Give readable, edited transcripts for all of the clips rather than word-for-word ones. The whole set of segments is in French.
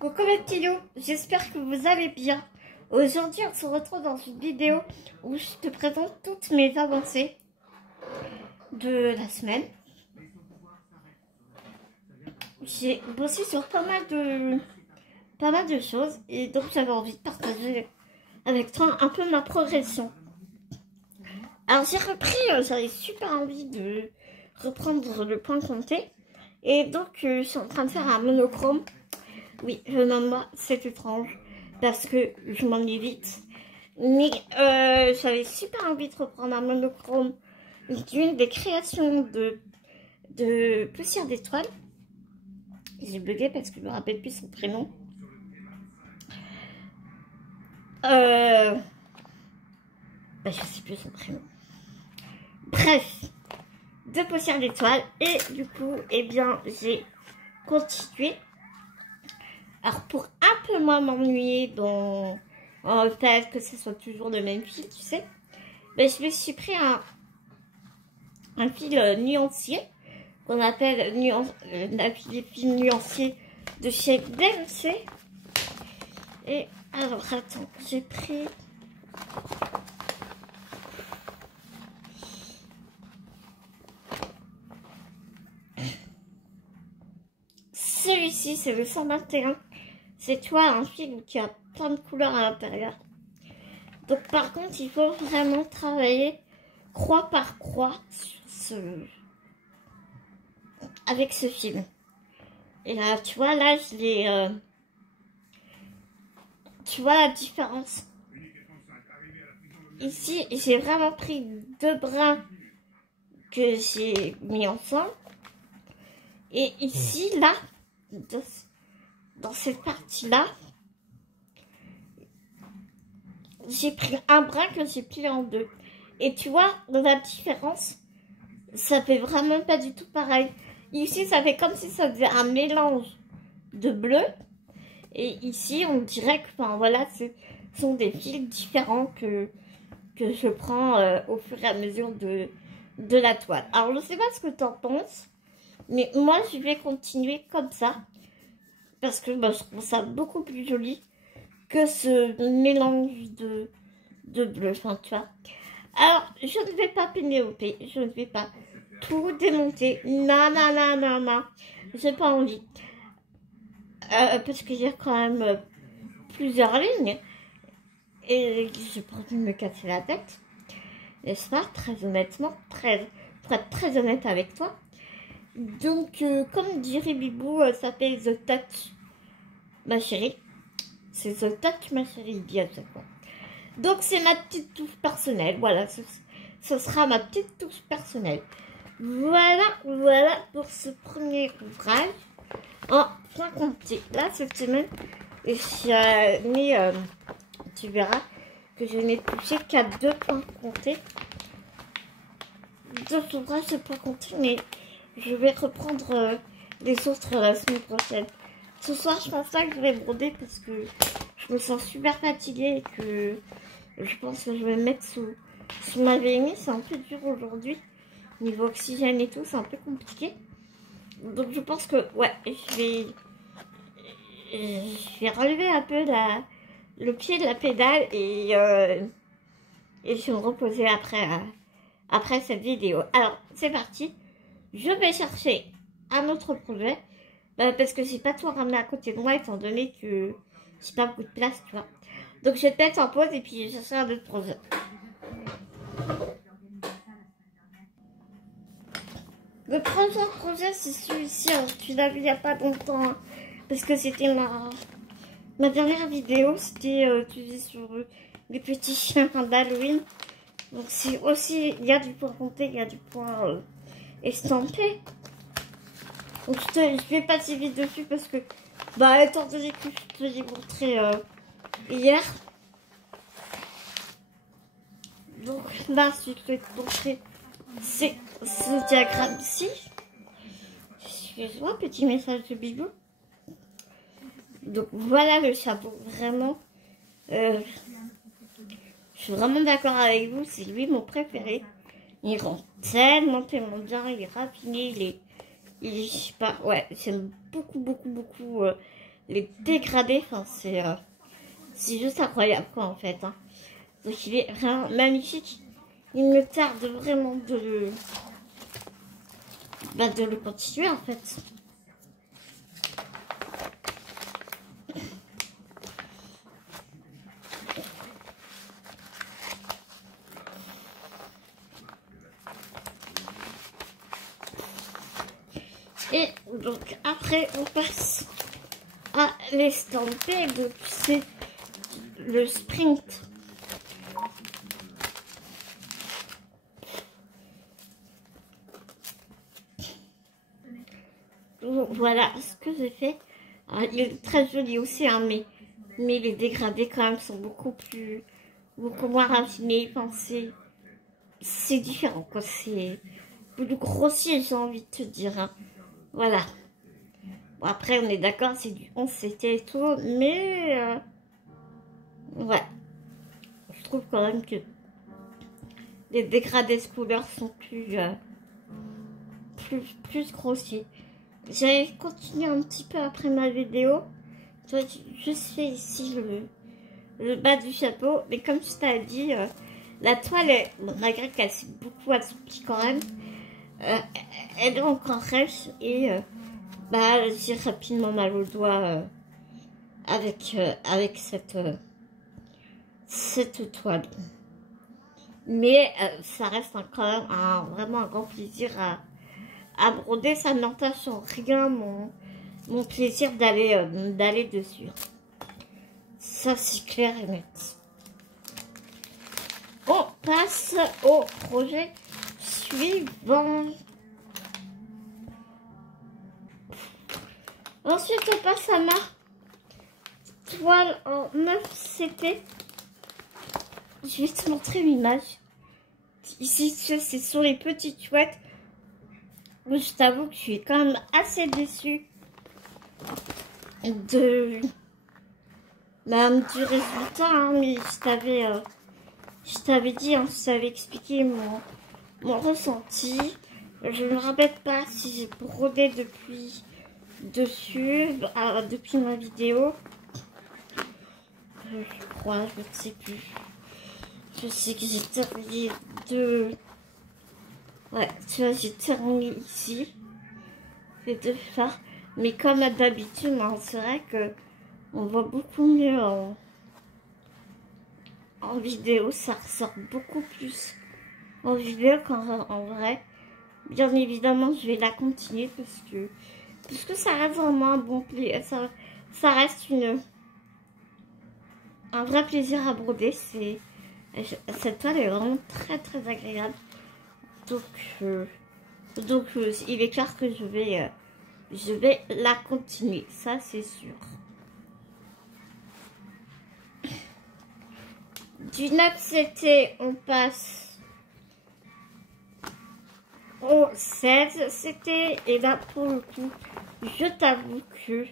Coucou mes petits loups, j'espère que vous allez bien. Aujourd'hui on se retrouve dans une vidéo où je te présente toutes mes avancées de la semaine. J'ai bossé sur pas mal de choses et donc j'avais envie de partager avec toi un peu ma progression. Alors j'ai repris, j'avais super envie de reprendre le point compté et donc je suis en train de faire un monochrome. Oui, moi c'est étrange parce que je m'ennuie vite. Mais j'avais super envie de reprendre un monochrome d'une des créations de Poussière d'étoiles. J'ai bugué parce que je me rappelle plus son prénom. Je sais plus son prénom. Bref, de Poussière d'étoiles. Et du coup, eh bien, j'ai continué. Alors, pour un peu moins m'ennuyer dans le fait que ce soit toujours le même fil, tu sais, je me suis pris un fil nuancier qu'on appelle des fils nuanciers de chez DMC. Et alors, attends, j'ai pris... Celui-ci, c'est le 121. C'est toi un fil qui a plein de couleurs à l'intérieur. Donc par contre, il faut vraiment travailler croix par croix avec ce fil. Et là, tu vois, là, je l'ai... tu vois la différence? Ici, j'ai vraiment pris deux brins que j'ai mis ensemble. Et ici, là, dans cette partie-là, j'ai pris un brin que j'ai plié en deux. Et tu vois, la différence, ça fait vraiment pas du tout pareil. Ici, ça fait comme si ça faisait un mélange de bleu. Et ici, on dirait que, enfin voilà, ce sont des fils différents que je prends au fur et à mesure de la toile. Alors, je sais pas ce que tu en penses, mais moi, je vais continuer comme ça. Parce que je trouve ça beaucoup plus joli que ce mélange de bleu, enfin, tu vois. Alors, je ne vais pas pénéloper, je ne vais pas tout démonter. Non, non, non, non, non. J'ai pas envie. Parce que j'ai quand même plusieurs lignes. Et j'ai pas envie de me casser la tête. N'est-ce pas? Très honnêtement, pour être très honnête avec toi. Donc, comme dirait Bibou, ça fait The Touch, ma chérie. C'est The Touch, ma chérie, il dit à chaque fois. Donc, c'est ma petite touche personnelle. Voilà, ce sera ma petite touche personnelle. Voilà pour ce premier ouvrage. En point compté. Là, cette semaine, tu verras que je n'ai touché qu'à 2 points comptés. 2 ouvrages de points comptés, mais je vais reprendre les autres la semaine prochaine. Ce soir, je pense pas que je vais broder parce que je me sens super fatiguée et que je pense que je vais me mettre sous ma VMI. C'est un peu dur aujourd'hui. Niveau oxygène et tout, c'est un peu compliqué. Donc je pense que, ouais, je vais relever un peu le pied de la pédale et je vais me reposer après cette vidéo. Alors, c'est parti. Je vais chercher un autre projet. Parce que j'ai pas tout ramené à côté de moi étant donné que j'ai pas beaucoup de place, tu vois. Donc je vais te mettre en pause et puis je chercherai un autre projet. Le premier projet, c'est celui-ci. Tu l'as vu il n'y a pas longtemps. Hein, parce que c'était ma dernière vidéo. C'était sur les petits chiens d'Halloween. Donc c'est aussi, il y a du point compté, il y a du point estampé. Donc je vais passer vite dessus parce que, étant donné que je te l'ai montré hier. Donc là, ce que je vais te montrer, c'est ce diagramme-ci. Excuse-moi, petit message de Bibou. Donc voilà le chapeau, vraiment. Je suis vraiment d'accord avec vous, c'est lui mon préféré. Il rend tellement bien, il est raffiné, il est je sais pas, ouais, j'aime beaucoup les dégradés, enfin, c'est juste incroyable, quoi, en fait. Hein. Donc, il est vraiment magnifique. Il me tarde vraiment de le continuer, en fait. Et donc après on passe à l'estamper, donc c'est le sprint. Donc, voilà ce que j'ai fait. Alors, il est très joli aussi, hein, mais les dégradés quand même sont beaucoup moins raffinés. Enfin, c'est différent, quoi. C'est plus grossier, j'ai envie de te dire. Hein. Voilà. Bon, après, on est d'accord, c'est du 11 c'était et tout, mais ouais. Je trouve quand même que les dégradés de couleurs sont plus grossiers. J'avais continué un petit peu après ma vidéo. Tu vois, je fais ici le bas du chapeau, mais comme je t'avais dit, la toile, bon, malgré qu'elle s'est beaucoup assouplie quand même, elle est encore rêche et bah, j'ai rapidement mal au doigt avec cette toile. Mais ça reste quand même vraiment un grand plaisir à broder. Ça n'entache en rien mon plaisir d'aller dessus. Ça, c'est clair et net. On passe au projet suivant. Ensuite, on passe à ma toile en 9CT. Je vais te montrer l'image. Ici, c'est sur les petites chouettes. Je t'avoue que je suis quand même assez déçue du résultat. Hein, mais je t'avais dit, hein, je t'avais expliqué mon ressenti. Je ne me rappelle pas si j'ai brodé depuis ma vidéo. Je crois, je ne sais plus. Je sais que j'ai terminé ouais, tu vois, j'ai terminé ici. Les deux phares. Mais comme d'habitude, hein, c'est vrai que on voit beaucoup mieux en vidéo. Ça ressort beaucoup plus en vidéo qu'en vrai. Bien évidemment, je vais la continuer parce que ça reste vraiment un bon plaisir. Ça reste un vrai plaisir à broder. Cette toile est vraiment très très agréable. Donc il est clair que je vais la continuer. Ça, c'est sûr. Du 9CT, on passe au 16CT. Et là, pour le coup, je t'avoue que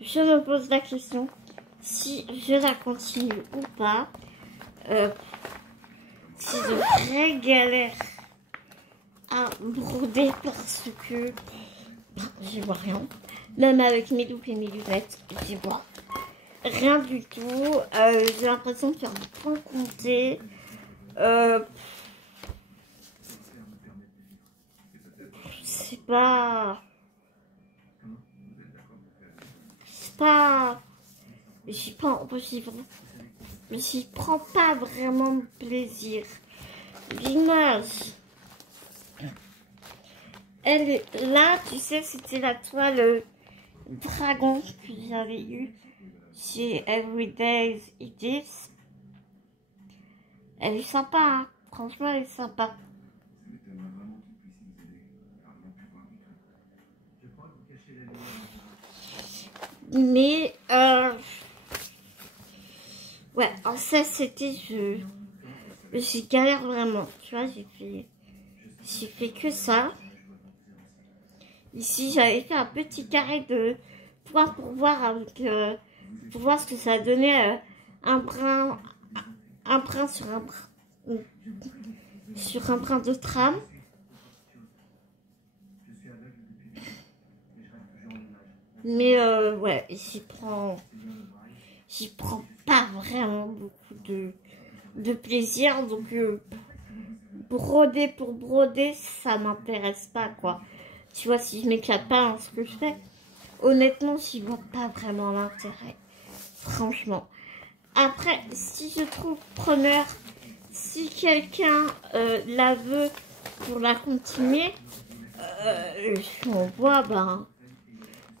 je me pose la question si je la continue ou pas. C'est de vraies galères à broder parce que j'y vois rien. Même avec mes loupes et mes lunettes, j'y vois rien du tout. J'ai l'impression de faire du point compté. C'est pas... J'y prends pas vraiment plaisir. L'image, elle est là, tu sais, c'était la toile dragon que j'avais eue chez Everyday It Is. Elle est sympa, hein. Franchement, elle est sympa. Mais, ouais, en ça, c'était, j'ai galère vraiment, tu vois, j'ai fait que ça. Ici, j'avais fait un petit carré de points pour voir ce que ça donnait un brin sur un brin de trame. Mais ouais, j'y prends pas vraiment beaucoup de plaisir. Donc broder pour broder, ça m'intéresse pas, quoi. Tu vois, si je m'éclate pas dans ce que je fais, honnêtement, j'y vois pas vraiment l'intérêt. Franchement. Après, si je trouve preneur, si quelqu'un la veut pour la continuer, je m'envoie, ben,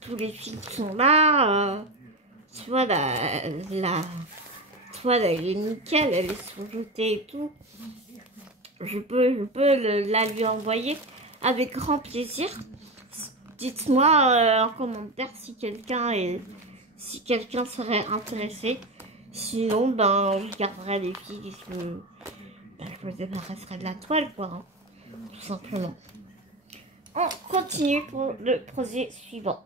tous les filles qui sont là, tu vois, tu vois, elle est nickel, elle est surjetée et tout. Je peux la lui envoyer avec grand plaisir. Dites-moi en commentaire si quelqu'un serait intéressé. Sinon, ben, je garderai les filles et je me débarrasserai de la toile, quoi, hein, tout simplement. On continue pour le projet suivant.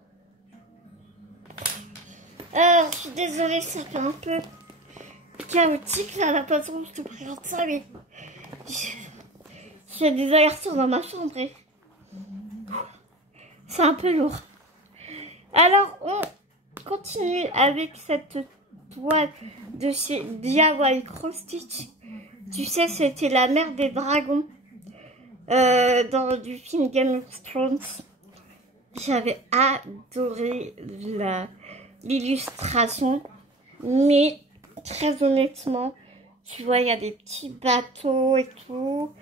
Alors, je suis désolée, ça fait un peu chaotique là, la façon dont je te présente ça, mais j'ai des allers-retours dans ma chambre et c'est un peu lourd. Alors, on continue avec cette toile de chez DIY Cross Stitch. Tu sais, c'était la mère des dragons dans du film Game of Thrones. J'avais adoré l'illustration, mais très honnêtement, tu vois, il y a des petits bateaux et tout.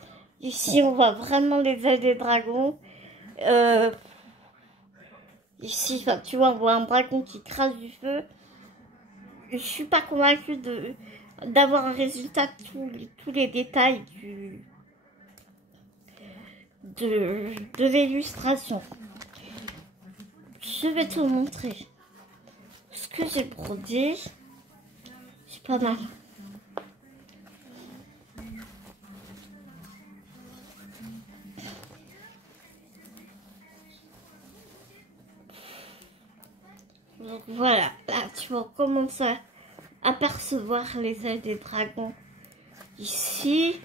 Ici, on voit vraiment les ailes des dragons. Ici, enfin, tu vois, on voit un dragon qui crache du feu. Je suis pas convaincue d'avoir un résultat de tous les détails de l'illustration. Je vais te montrer ce que j'ai brodé. C'est pas mal. Donc voilà, là tu vas commencer à apercevoir les ailes des dragons ici.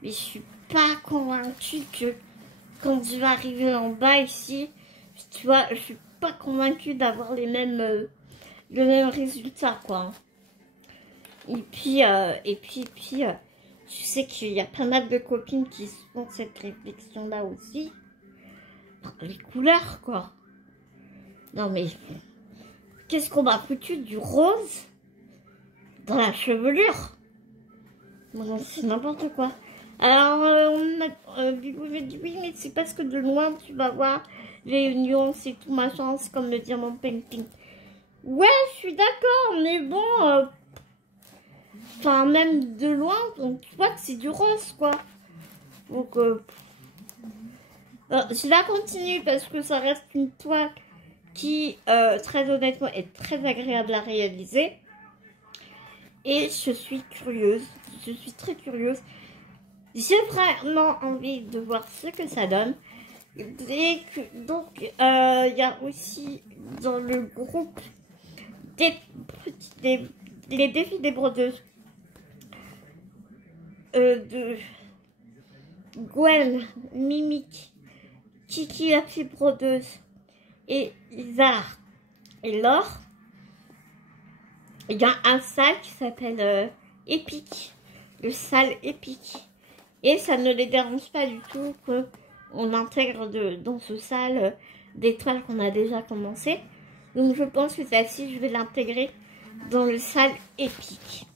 Mais je suis pas convaincue que quand je vais arriver en bas ici, tu vois, je suis pas convaincue d'avoir le même résultat, quoi. Et puis, tu sais qu'il y a pas mal de copines qui font cette réflexion-là aussi. Les couleurs, quoi. Non mais, qu'est-ce qu'on m'a foutu du rose dans la chevelure? Bon, c'est n'importe quoi. Alors, Bibou me dit oui, mais c'est parce que de loin, tu vas voir les nuances et tout machin, c'est comme le diamant painting. Ouais, je suis d'accord, mais bon, enfin, même de loin, tu vois que c'est du rose, quoi. Donc, je la continue parce que ça reste une toile qui, très honnêtement, est très agréable à réaliser. Et je suis curieuse, je suis très curieuse. J'ai vraiment envie de voir ce que ça donne. Donc, il y a aussi dans le groupe les défis des brodeuses de Gwen, Mimic, Kiki la fille brodeuse et Isar et Laure. Il y a un salle qui s'appelle Epic, le salle Epic. Et ça ne les dérange pas du tout qu'on intègre dans ce salle des toiles qu'on a déjà commencé. Donc je pense que celle-ci, je vais l'intégrer dans le salle Epic.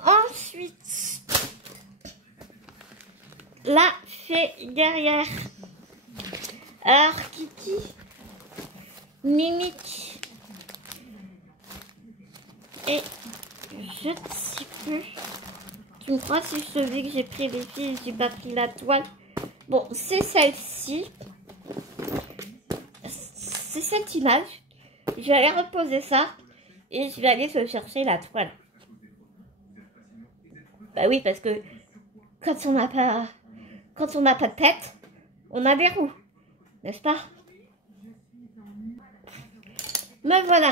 Ensuite, la fée guerrière. Alors Kiki, Mimic et je ne sais plus. Tu me crois si je te dis que j'ai pris les fils, j'ai pas pris la toile. Bon, c'est celle-ci. C'est cette image. Je vais aller reposer ça et je vais aller se chercher la toile. Bah oui, parce que quand on n'a pas de tête, on a des roues, n'est-ce pas? Me voilà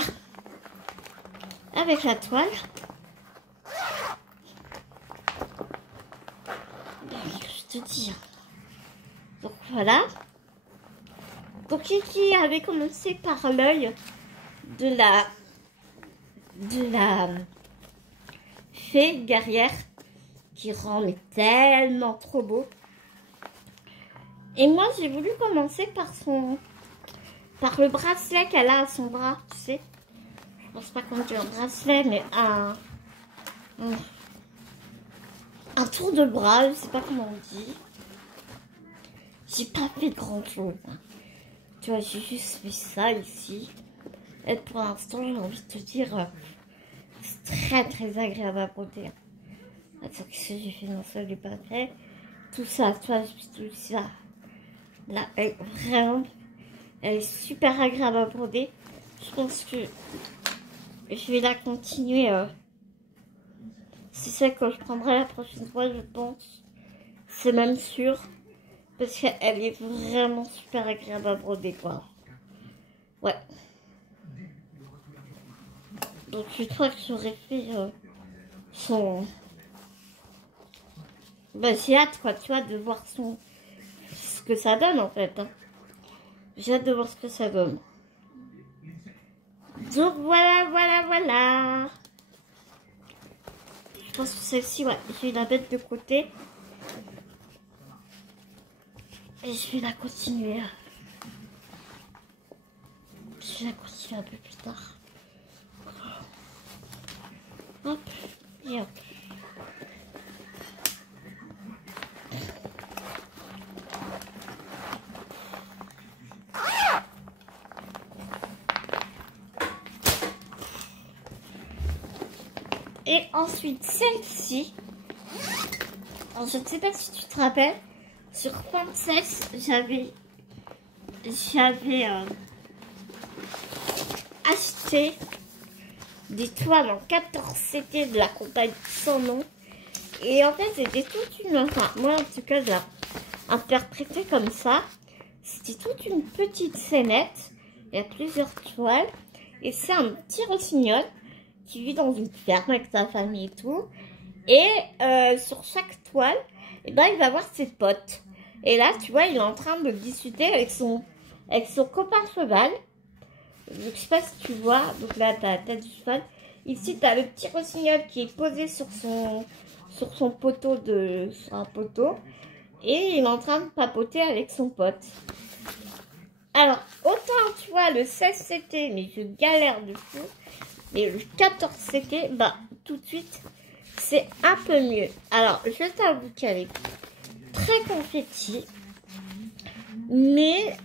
avec la toile. Je te dis, Donc voilà. Donc Kiki avait commencé par l'œil de la fée guerrière qui rend mais tellement trop beau. Et moi j'ai voulu commencer par le bracelet qu'elle a à son bras, tu sais. Je pense pas qu'on dit un bracelet, mais un tour de bras, je sais pas comment on dit. J'ai pas fait grand chose. Tu vois, j'ai juste fait ça ici. Et pour l'instant, j'ai envie de te dire, c'est très très agréable à broder. Attends, qu'est-ce que j'ai fait? Non, ça, je l'ai pas fait. Tout ça, tu vois, tout ça. Là, elle est super agréable à broder. Je pense que je vais la continuer. C'est celle que je prendrai la prochaine fois, je pense. C'est même sûr. Parce qu'elle est vraiment super agréable à broder, quoi. Ouais. Donc, je crois que j'aurais fait son... Bah, j'ai hâte, quoi, tu vois, de voir ce que ça donne, en fait. Hein. J'ai hâte de voir ce que ça donne. Donc, voilà. Je pense que celle-ci, ouais, je vais la mettre de côté. Et je vais la continuer. Je vais la continuer un peu plus tard. Hop, et hop. Et ensuite, celle-ci. Je ne sais pas si tu te rappelles. Sur Princess, j'avais acheté des toiles en 14 CT de la compagnie sans nom. Et en fait, c'était toute une... Enfin, moi, en tout cas, j'ai interprété comme ça. C'était toute une petite scénette. Il y a plusieurs toiles. Et c'est un petit rossignol qui vit dans une ferme avec sa famille et tout. Et sur chaque toile, eh ben, il va voir ses potes. Et là, tu vois, il est en train de discuter avec son copain cheval. Donc, je sais pas si tu vois. Donc là, tu as du cheval. Ici, tu as le petit rossignol qui est posé sur son poteau sur un poteau. Et il est en train de papoter avec son pote. Alors, autant, tu vois, le 16 CT, mais je galère de fou. Et le 14 CT, bah, tout de suite, c'est un peu mieux. Alors, je t'avoue qu'elle est très confetti. Mais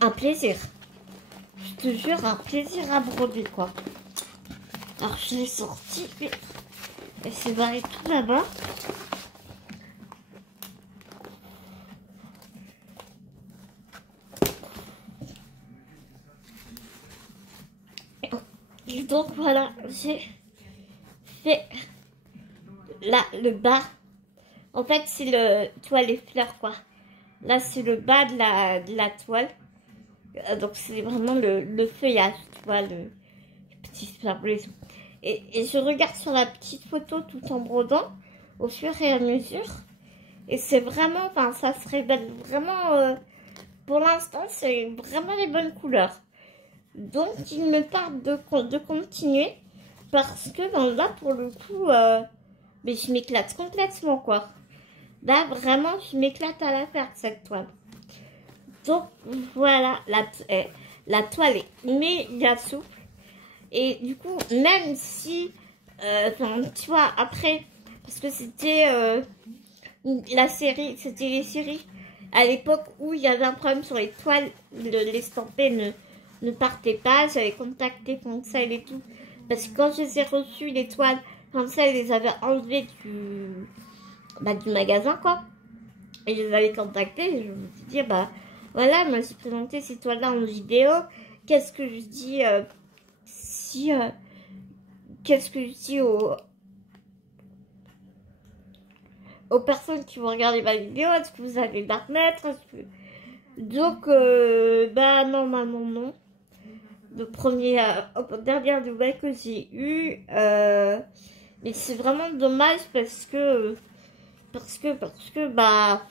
un plaisir. Je te jure, un plaisir à broder, quoi. Alors, je l'ai sorti, mais elle s'est barrée tout là-bas. Et donc, voilà, j'ai fait là, le bas. En fait, c'est tu vois, les fleurs, quoi. Là, c'est le bas de la toile. Donc, c'est vraiment le feuillage, tu vois, les petits fleurs bleues. Et je regarde sur la petite photo tout en brodant au fur et à mesure. Et c'est vraiment, enfin, ça se révèle vraiment, pour l'instant, c'est vraiment les bonnes couleurs. Donc, il me tarde de continuer parce que ben, là, pour le coup, mais je m'éclate complètement, quoi. Là, vraiment, je m'éclate à la faire, cette toile. Donc, voilà, la toile est méga souple. Et du coup, même si, tu vois, après, parce que c'était c'était les séries à l'époque où il y avait un problème sur les toiles, l'estampé ne partait pas. J'avais contacté Cancel et tout, parce que quand je les ai reçues, les toiles, Cancel les avait enlevées du magasin, quoi. Et je les avais contactés et je me suis dit, bah voilà, moi j'ai présenté ces toiles-là en vidéo. Qu'est-ce que je dis qu'est-ce que je dis aux personnes qui vont regarder ma vidéo? Est-ce que vous allez la remettre? Donc, bah normalement non. Le dernière nouvelle que j'ai eue, mais c'est vraiment dommage parce que parce que bah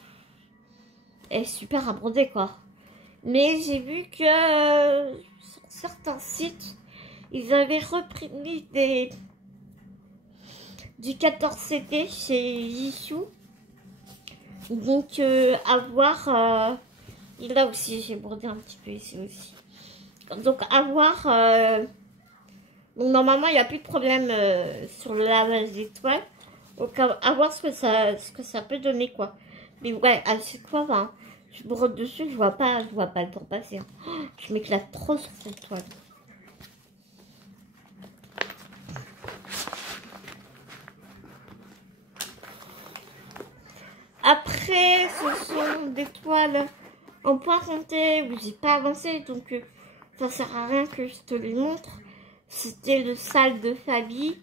elle est super à broder quoi. Mais j'ai vu que sur certains sites ils avaient repris du 14CT chez Jisoo. Donc à voir. Et là aussi j'ai brodé un petit peu ici aussi. Donc à voir. Donc normalement il n'y a plus de problème sur le lavage des toiles. Donc à voir ce que ça peut donner quoi. Mais ouais, à chaque fois, hein, je brode dessus, je vois pas le temps passer. Hein. Oh, je m'éclate trop sur cette toile. Après, ce sont des toiles en point compté où j'ai pas avancé, donc ça sert à rien que je te les montre. C'était le sale de Fabi.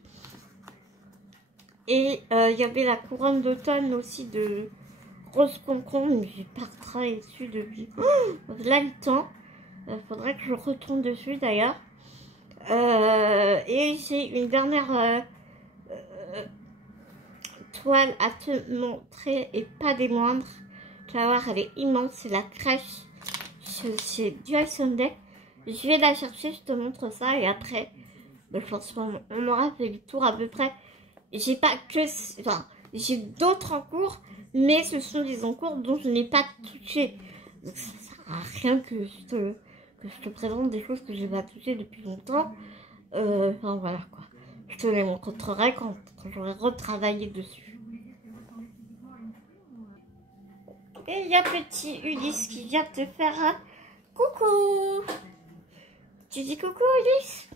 Et il y avait la couronne d'automne aussi de Rose Concombre, mais j'ai pas retravaillé dessus depuis là le temps. Faudrait que je retourne dessus d'ailleurs. Et j'ai une dernière toile à te montrer et pas des moindres. Tu vas voir, elle est immense, c'est la crèche chez Dual Sunday. Je vais la chercher, je te montre ça et après, je pense qu'on aura fait le tour à peu près. J'ai pas que, enfin, j'ai d'autres en cours, mais ce sont des en cours dont je n'ai pas touché. Donc ça sert à rien que je te présente des choses que j'ai pas touchées depuis longtemps. Enfin voilà quoi. Je te les montrerai quand j'aurai retravaillé dessus. Et il y a petit Ulysse qui vient te faire un coucou. Tu dis coucou Ulysse?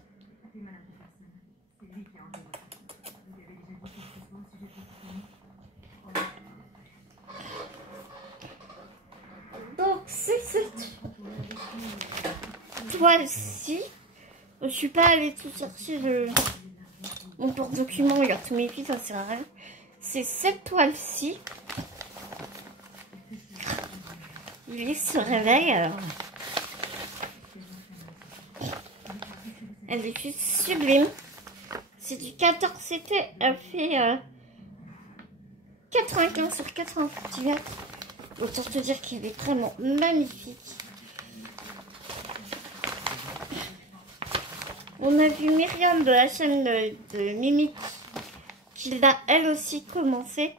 Donc c'est cette toile-ci. Je suis pas allée tout chercher mon porte-document, il y a tous mes fils, ça sert à rien. C'est cette toile-ci. Il se réveille alors. Elle est juste sublime. C'est du 14CT, elle fait 95 sur 80 cm. Autant te dire qu'elle est vraiment magnifique. On a vu Myriam de la chaîne de Mimi qui l'a elle aussi commencé.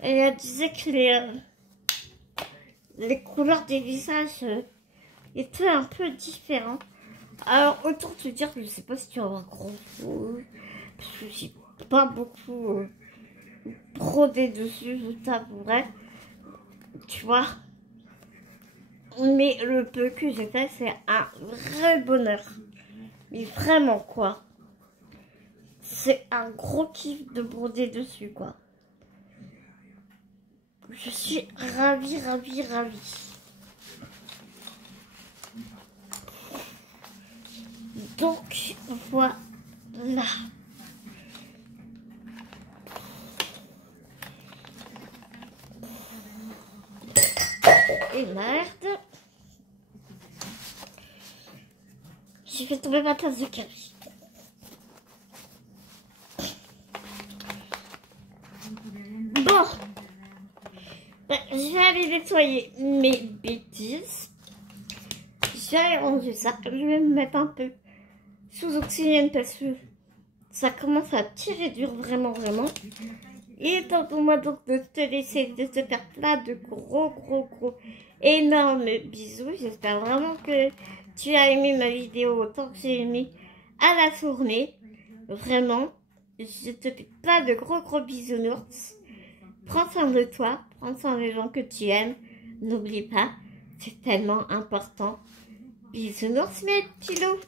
Et elle disait que les couleurs des visages étaient un peu différentes. Alors autant te dire que je sais pas si tu vas avoir grand chose. Parce que j'ai pas beaucoup brodé dessus, je t'avouerai. Tu vois. Mais le peu que j'ai fait, c'est un vrai bonheur. Mais vraiment quoi. C'est un gros kiff de broder dessus quoi. Je suis ravie. Donc voilà. Et merde. J'ai fait tomber ma tasse de café. Bon. Je vais aller nettoyer mes bêtises. Je vais aller ranger ça. Je vais me mettre un peu sous oxygène parce que ça commence à tirer dur vraiment. Et tant pour moi donc de te laisser, de te faire plein de gros énormes bisous. J'espère vraiment que tu as aimé ma vidéo autant que j'ai aimé à la tournée. Vraiment, je te fais plein de gros bisounours. Prends soin de toi, prends soin des gens que tu aimes. N'oublie pas, c'est tellement important. Bisounours mes petits loups.